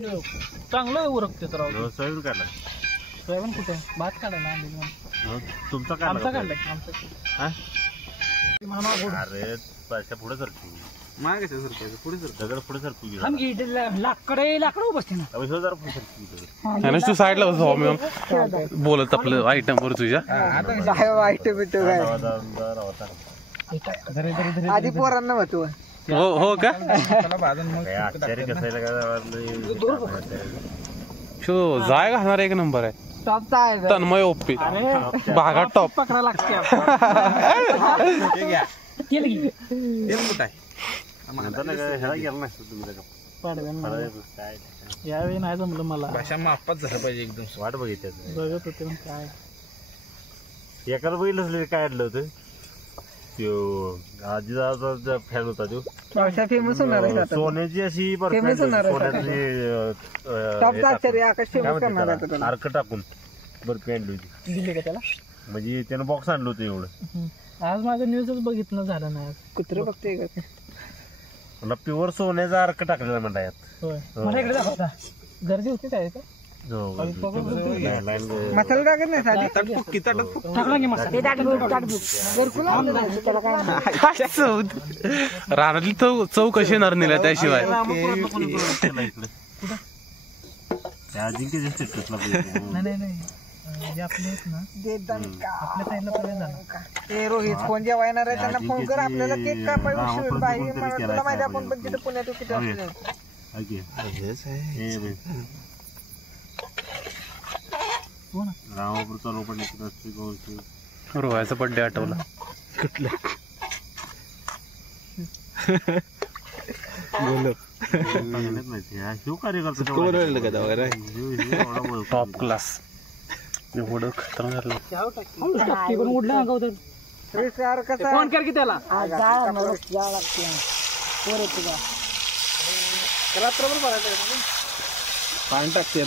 चांगलं उरकते तर सोयाबीन काढला सोयाबीन कुठे भात काढायला तुमचा आमचा काढला अरे पुढे सरकू मागे सरकायचं पुढे दगड पुढे सरकू लाकडं बसते ना जरा पुढे सरकू तू साईडला बोलत आपलं आयटम वर तुझ्या आधी पोरांना होतो हो का आश्चर्य शो जाय घालणार एक नंबर आहे टॉपचा आहे तन्मय ओप्पी भागा टॉप पकडा लागते यावेळी नाही जमलं मला भाषा मापात झालं पाहिजे एकदम वाट बघितली बघत होते पण काय एकाला बघितलं काय आणलं होतं त्यो आजीचा फॅन होता तो फेमस होणार आहे सोन्याची अशी फेमस होणार सोन्याची अर्क टाकून बर्फी आणली होती दिली का त्याला म्हणजे त्यानं बॉक्स आणलं होतं एवढं आज माझं न्यूजच बघितलं झालं नाही कुत्र बघते मला प्युअर सोन्याचा अर्क टाकलेला म्हणता यात होय मला इकडे दाखवता गर्दी होती काय मसाला टाकत नाही रानातली चव कशी येणार नेल्या त्याशिवाय रोहित फोन जेव्हा येणार आहे त्यांना फोन कर आपल्याला केक कापायला माहिती आपण पण तिथे पुण्यात किती रामापूरचा लोपण रोहायचा बड्डे आठवला कुठल्या टॉप क्लास एवढं खतरनाक फोन कर की त्याला पाणी टाकते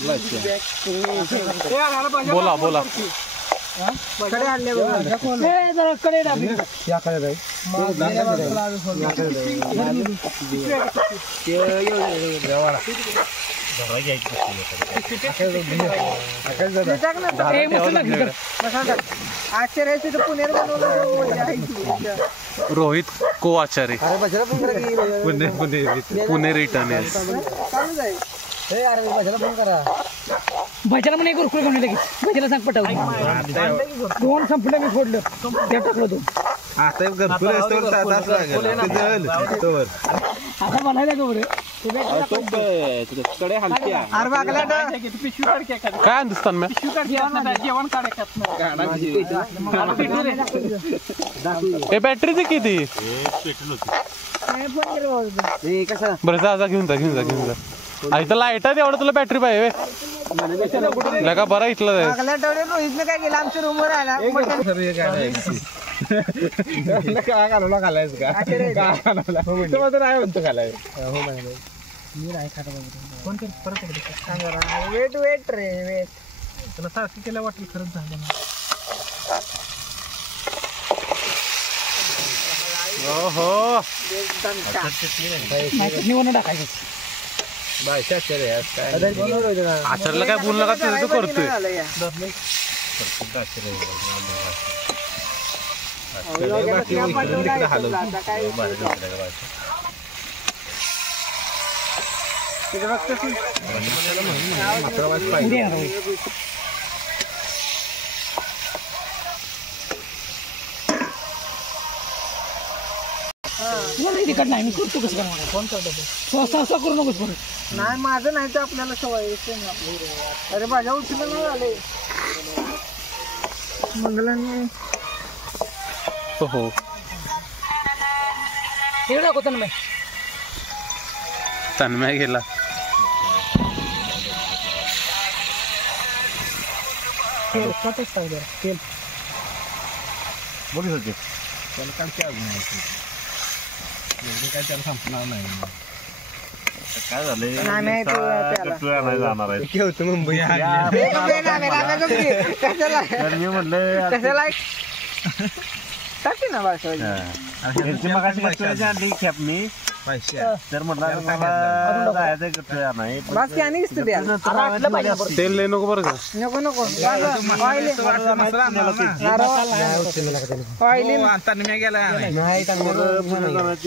बोला बोला रोहित को आचार्य पुणे रिटर्न भजला म्हणून एक रुपये घेऊन लगेच भजला सांग पटावून दोन संपलं मी फोडलं ते टाकलं दोन आता म्हणायला गौरे काय हिंदुस्तान में जेवण हे बॅटरीची किती बरं जा घेऊन जा इथं लाईट आहे एवढं तुला बॅटरी पाहिजे का बरं इथलं रोहितने काय केलं आमच्या रूमवर आला काय घालवला घालायचं का नाही म्हणतो घालाय वेट रे वेट त्याला सारखं केलं वाटेल खरंच झालं ओहो निवडणं टाकायचं आचारला काय बोलू नका तुझं करतोय तिकट नाही मी करतो कसं फोन करतो करू नकोस परत नाही माझं नाही तर आपल्याला सवय अरे माझ्या उचल नाही आले मंगलांनी हो दाखवतो ना तन्मय गेला तेल बघू शकते त्याला काढते अजून काय त्याला संपणार नाही काय झालंय जाणार आहे ठेवतो मुंबई तर मी म्हणलं टाकी ना मगाशी आणली खेप मी तर म्हटलं मला जायचं कुठे नाही बाकी आणि दिसतं द्या तेल लय नको बरं का नको नको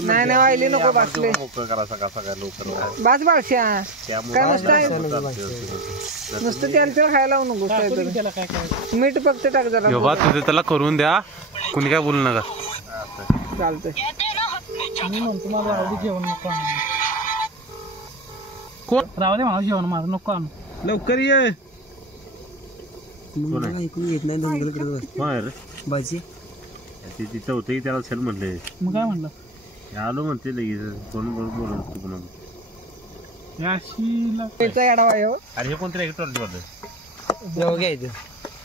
नाही नाही ऑइली नको बासले मोकळं करा सकाळ सकाळ लवकर बास बाळशा काय नुसतं नुसतं तेल तेल खायला लावू नको काहीतरी. मीठ फक्त टाक जरा यो बा तुझे त्याला करून द्या कुणी काय बोलू नका चालतंय. मी म्हणतो मला राहू जेवण नको आणू. कोण राहू दे मला जेवण माझं नको आणू. लवकर ये बाजी तिथं होतं त्याला चल म्हणले मग काय म्हणलं आलो म्हणते लगेच कोण बोलत तू कोणा त्याचा येडा वाय हो. अरे हे कोणतरी एक टॉर्च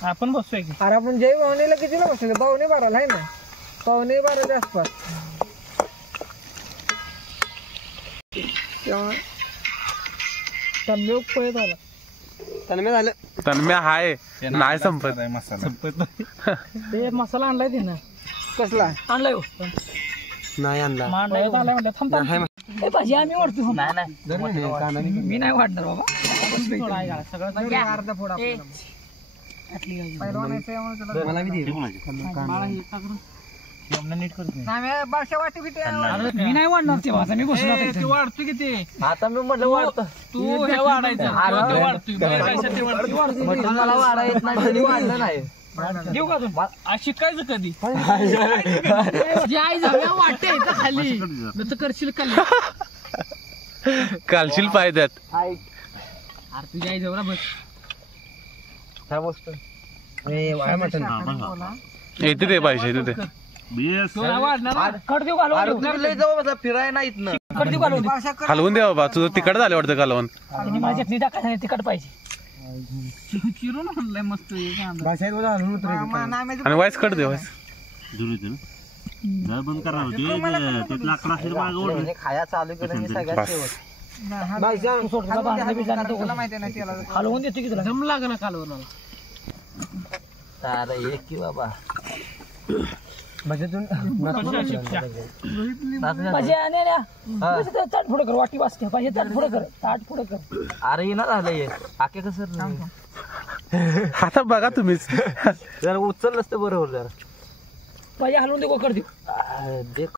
आपण बसतोय की अरे आपण जय भावनेला कितीला बसलो 12:15 आहे ना 12:15 आसपास तेव्हा तन्मय पळत आला. तन्म्या हाय नाही संपत ते मसाला आणलाय त्यानं कसला आणलाय हो. नाही आणला पळत आलाय म्हणलं थांब थांब. ए, भाजी आम्ही वाढतो मी नाही वाढणार बाबा थोडा आहे का? सगळं अर्धा फोड आपल्याला पहिलवान आहे त्यामुळे त्याला मला बी दे बाळा हे का करू? नीट करत नाही बारशा वाटी बिटी अरे मी नाही वाढणार ते भाजा मी बसलो आता इथे. वाढतो किती आता मी म्हटलं वाढतो तू हे वाढायचं मला वाढा येत नाही वाढलं नाही देऊ का तू शिकायचं कधी जी आई जाऊया वाटते खाली तर करशील खाली कालशील पायद्यात अरे तुझ्या आई जवळ बस काय बसतो येते ते पैसे येते ते कट देऊ घालून फिराय नाही कट देऊ घालून हलवून दे बाबा तुझं तिकड झालं वाटतं कालवण आणि माझ्या चटणी टाकायला तिकट पाहिजे चिरून म्हणलंय मस्त आणि वाईस कट दे वाईस बंद करा ते लाकडा असेल मागं खाया चालू केलं बस हलवून देतो की तुला जम लाग ना कालवणाला ताट पुढे कर वाटी वाचते पाहिजे ताट पुढे कर ताट पुढे कर अरे ना झालंय आके कसं आता बघा तुम्हीच जरा उचल नसतं बरोबर जरा पाहिजे हलवून दे कर देऊ